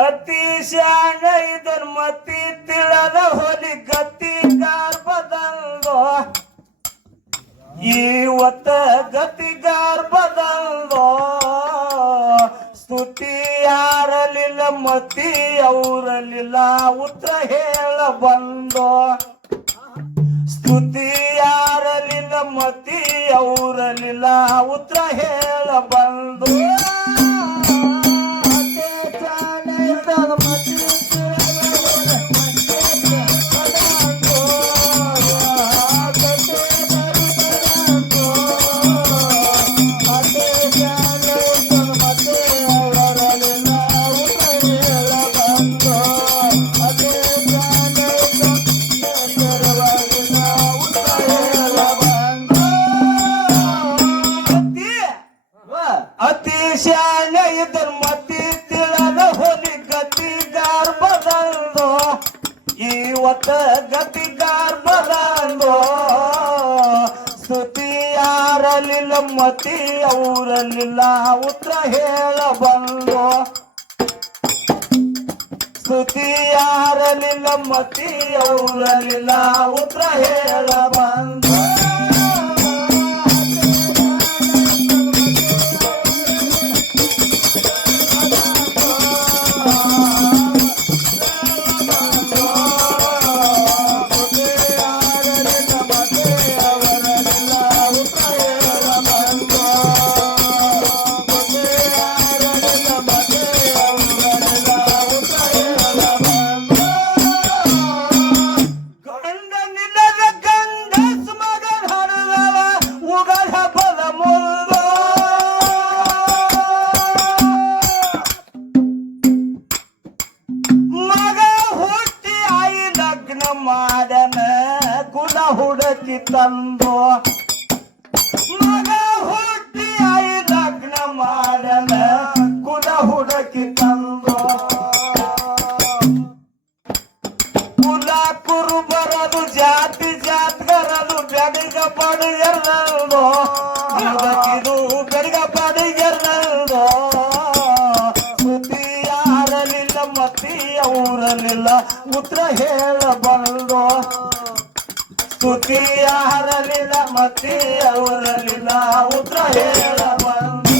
ಅತಿಶಾನ ಇದನ್ ಮತಿ ತಿಳದ ಹೋಲಿ ಗತಿಗಾರ್ ಬದಲ್ದೋ ಇವತ್ತ ಗತಿಗಾರ್ ಬದಲ್ದೋ ಸ್ತುತಿ ಯಾರಲಿಲ್ಲ ಮತಿ ಅವರಲಿಲ್ಲ ಉತ್ತರ ಹೇಳ ಬಂದೋ ಸ್ತುತಿ ಯಾರಲಿಲ್ಲ ಮತಿ ಅವರಲಿಲ್ಲ ಉತ್ತರ ಹೇಳ ಬಂದೋ ಅತಿಶಾನ ಇದನ್ ಮತಿ ತಿಳದ ಹೋಲಿ ಗತಿಗಾರ್ ಬದಲ್ದೋ ಇವತ್ತ ಗತಿಗಾರ್ ಬದಲ್ದೋ ಸ್ತುತಿ ಯಾರಲಿಲ್ಲ ಮತಿ ಅವರಲಿಲ್ಲ ಉತ್ತರ ಹೇಳ ಬಂದೋ ಸ್ತುತಿ ಯಾರಲಿಲ್ಲ ಮತಿ ಅವರಲಿಲ್ಲ ಉತ್ತರ ಹೇಳ ಬಂದೋ ಮಾಡನ ಕುಲ ಹುಡುಕಿ ತಂದೋ ಮಗ ಹುಟ್ಟಿ ಆಯಿ ಲಗ್ನ ಮಾಡನ ಕುಲ ಹುಡುಕಿ ತಂದೋ ಕುಲ ಕುರು ಬರದು ಜಾತಿ ಜಾತ್ಗರದು ಬೆಡಿಗ ಬಡಿಗೆರದು ಹುಡುಕಿದು ಬೆಡಿಗ ಬಡಿಗೆರದು ಸ್ತುತಿ ಯಾರಲಿಲ್ಲ ಮತಿ ಅವರಲಿಲ್ಲ ಉತ್ತರ ಹೇಳ ಬಂದೋ ಸ್ತುತಿ ಯಾರಲಿಲ್ಲ ಮತಿ ಅವರಲಿಲ್ಲ ಉತ್ತರ ಹೇಳ ಬಂದೋ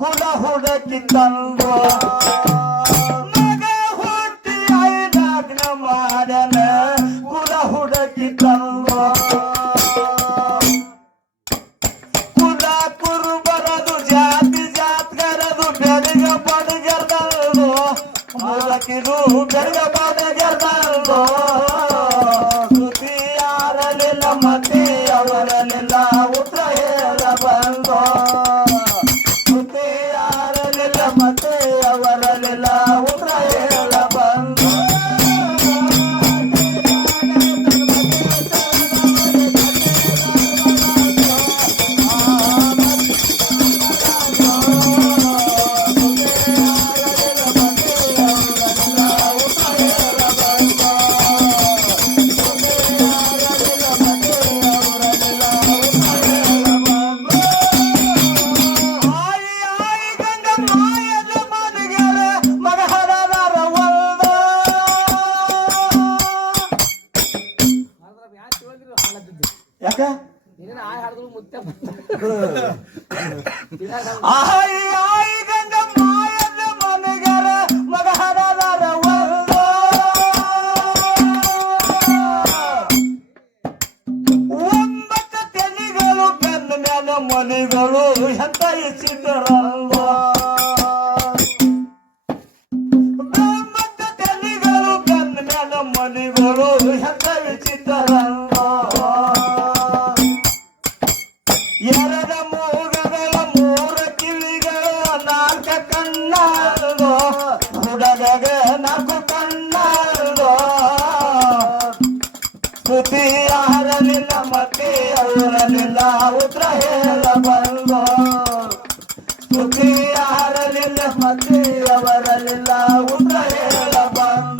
ಕುಲ ಹುಡುಕಿ ತಂದೋ ಮಗ ಹುಟ್ಟಿ ಆಯಿ ಲಗ್ನ ಮಾಡನ ಕುಲ ಹುಡುಕಿ ತಂದೋ ಕುಲ ಕುರು ಬರದು ಜಾತಿ ಜಾತ್ಗರದು ಬೆಡಿಗ ಬಡಿಗೆರದು ಹುಡುಕಿದು ಬೆಡಿಗ ಬಡಿಗೆರದು ಸ್ತುತಿ ಯಾರಲಿಲ್ಲ ಮತಿ ಅವರಲಿಲ್ಲ ಉತ್ತರ ಹೇಳ ಬಂದೋ ಮತ್ತೆ ಅವರಲಿಲ್ಲ ಉತ್ತರ ಹೇಳ ಬಂದೋ ಯಾಕ ಆಯಿ ಆಯಿ ಗಂಗ ಮಾಯದ ಮನೆಗರ ಮಗ ಹರದಾರ ಒಂಬತ್ತು ತೆಲಿಗಳು ಬೆನ್ನ ಮೇಲೆ ಮನೆಗಳು ಎಂತ ಇಚ್ಚಿದರಲ್ವ ಒಂಬತ್ತು ತೆಲಿಗಳು ಬೆನ್ನ ಮೇಲೆ ಮನೆಗಳು ಮನಿಗಳು ಎಂತ ವಿಚಿತ್ರರಂಗ ಎರಡ ಮೂಗಗಳ ಮೂರು ಕಿವಿಗಳು ನಾಲ್ಕ ಕಣ್ಣಾಳೋ ಹುಡುಗಗ ನಾಲ್ಕು ಕಣ್ಣಾಳೋ ಸ್ತುತಿ ಯಾರಲಿಲ್ಲ ಮತ್ತೆ ಅವರಲಿಲ್ಲ ಉತ್ತರ ಹೇಳ ಬಂದೋ ಸ್ತುತಿ ಯಾರಲಿಲ್ಲ ಮತ್ತೆ ಅವರಲಿಲ್ಲ ಉತ್ತರ ಹೇಳ ಬಂದೋ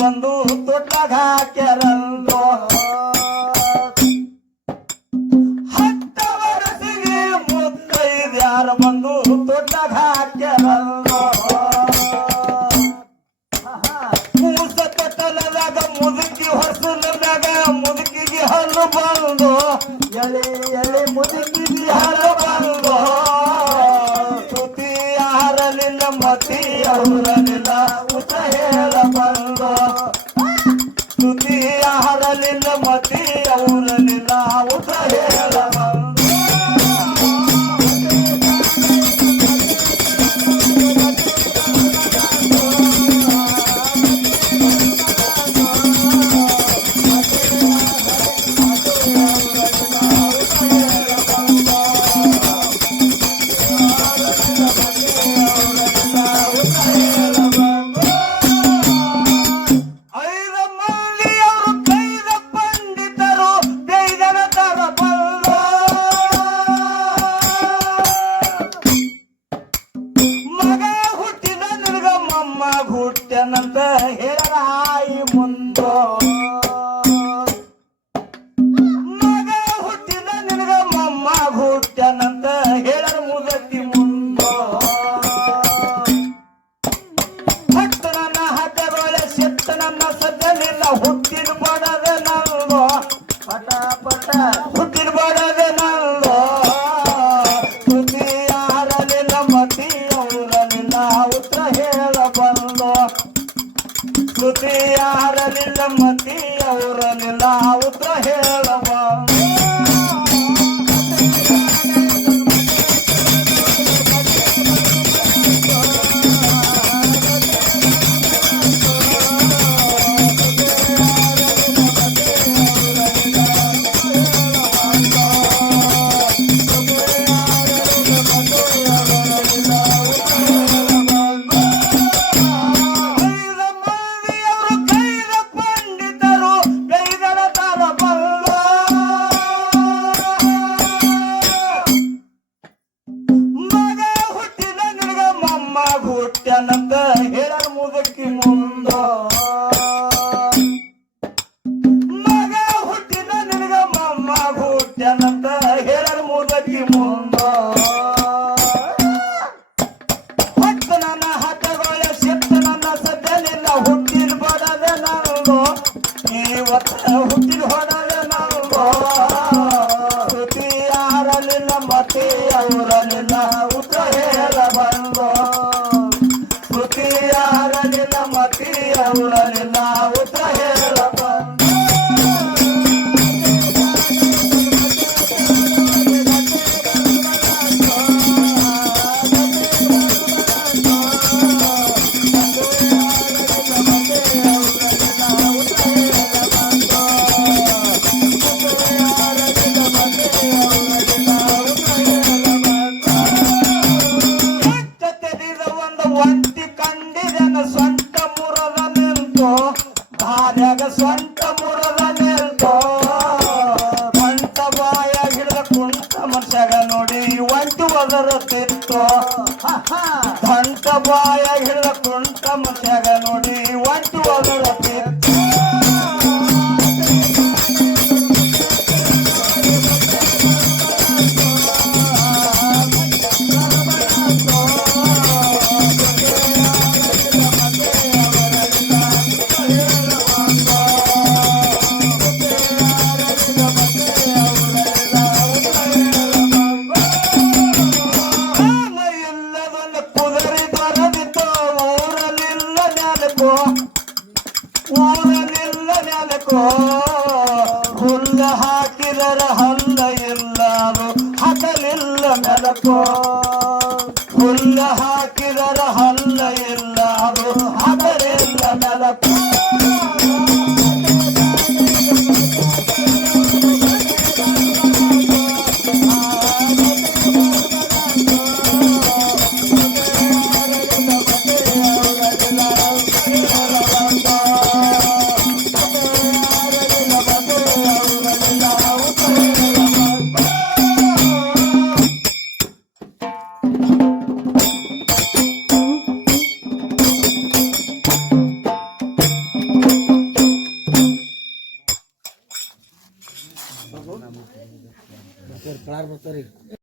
ಬಂದು ತೊಟ್ಟಾಗ ಹಾಕ್ಯಾರಲ್ಲೋ 10 ವರ್ಷಿಗೆ ಮುತ್ತೈದ್ಯಾರು ಬಂದು ತೊಟ್ಟಾಗ ಹಾಕ್ಯಾರಲ್ಲೋ ಮೂಸ ತೊಟ್ಟಲದಾಗ ಮುದುಕಿ ಹೊಸಲದಾಗ ಮುದುಕಿಗೆ ಹಲ್ಲು ಬಂದು ಎಳೆ ಎಳೆ ಮುದುಕಿಗೆ ಹಲ್ಲು ಬಂದು ಸ್ತುತಿ ಯಾರಲಿಲ್ಲ ಮತಿ ಅವರಲಿಲ್ಲ ಉತ್ತ ಹೇಳ ಬಂದು ಸ್ತುತಿ ಯಾರಲಿಲ್ಲ ಮತಿ ಅವರಲಿಲ್ಲ ಉತ್ತ ಹೇಳ ಬಂದು ಹುಟ್ಟನಂತ ಹೇಳರಾಯಿ ಮುಂದೋ ಮಗ ಹುಟ್ಟಿದ ನಿನಗ ಮಮ್ಮ ಹುಟ್ಟನಂತ ಹೇಳರ ಮುದತಿ ಮುಂದೋ ಹತ್ತು ನನ್ನ ಹತ್ತರೊಳೆ ಸೆತ್ತ ನನ್ನ ಸದ್ದಲಿಲ್ಲ ಹುಟ್ಟಿನ ಬಡದ ನಲ್ಗೋ ಪಟ ಪಟ ಹುಟ್ಟಿನ ಬಡದ ನಲ್ಗೋ ಸ್ತುತಿ ಯಾರಲಿಲ್ಲ ಮತಿ ಅವರಲಿಲ್ಲ ಉತ್ತರ ಹೇಳ ಬಂದೋ ಸ್ತುತಿ ಯಾರಲಿಲ್ಲ ಮತಿ ಅವರಲಿಲ್ಲ ಉತ್ತರ ಹೇಳ ಬಂದೋ ಹುಟ್ಟನಂತ ಹೇಳರ ಮುದಕಿ ಮುಂದೋ ಮಗ ಹುಟ್ಟಿದ ನಿನಗ ಮಮ್ಮ ಹುಟ್ಟನಂತ ಹೇಳರ ಮುದಕಿ ಮುಂದೋ ಹೊತ್ತು ನನ್ನ ಹತ್ತಗೊಳ್ಳ ಸೆತ್ತ ನನ್ನ ಸದ್ದಲಿಲ್ಲ ಹುಟ್ಟಿನ ಬಡದ ನಂಗೋ ಇವತ್ತ ಹುಟ್ಟಿನ ಹೊಡದ ನಂಗೋ ಸ್ತುತಿ ಯಾರಲಿಲ್ಲ ಮತ್ತೆ ಅವರಲಿಲ್ಲ ಉತ್ತರ ಹೇಳ ಬಂದೋ ಸ್ತುತಿ ಯಾರಲಿಲ್ಲ ಮತಿ ಅವರಲಿಲ್ಲ ಉತ್ತರ ಹೇಳ ಬಂದೋ ಒಂಟಿ ಕಂಡಿದನ ಸ್ವಂತ ಮುರದ ನಿಲ್ತೋ ಭಾರ್ಯಾಗ ಸ್ವಂತ ಮುರದ ನಿಲ್ತೋ ಬಂಟ ಬಾಯ ಹಿಡಿದ ಕುಂಟ ಮನುಷ್ಯಾಗ ನೋಡಿ ಒಂಟಿ ಒದರುತ್ತಿತ್ತೋ ಬಂಟ ಬಾಯ ಹಿಡಿದ ಕುಂಟ ಮನುಷ್ಯಾಗ ನೋಡಿ ಒಂಟಿ ಒದರುತ್ತಿತ್ತು ಇಲ್ಲ ಮೆಲಕೋ ಹುಲ್ಲು ಹಾಕಿದರ ಹಲ್ಲ ಇಲ್ಲ ಅದು ಹಗಲಿಲ್ಲ ಮೆಲಕೋ ಬರ್ತಾರೆ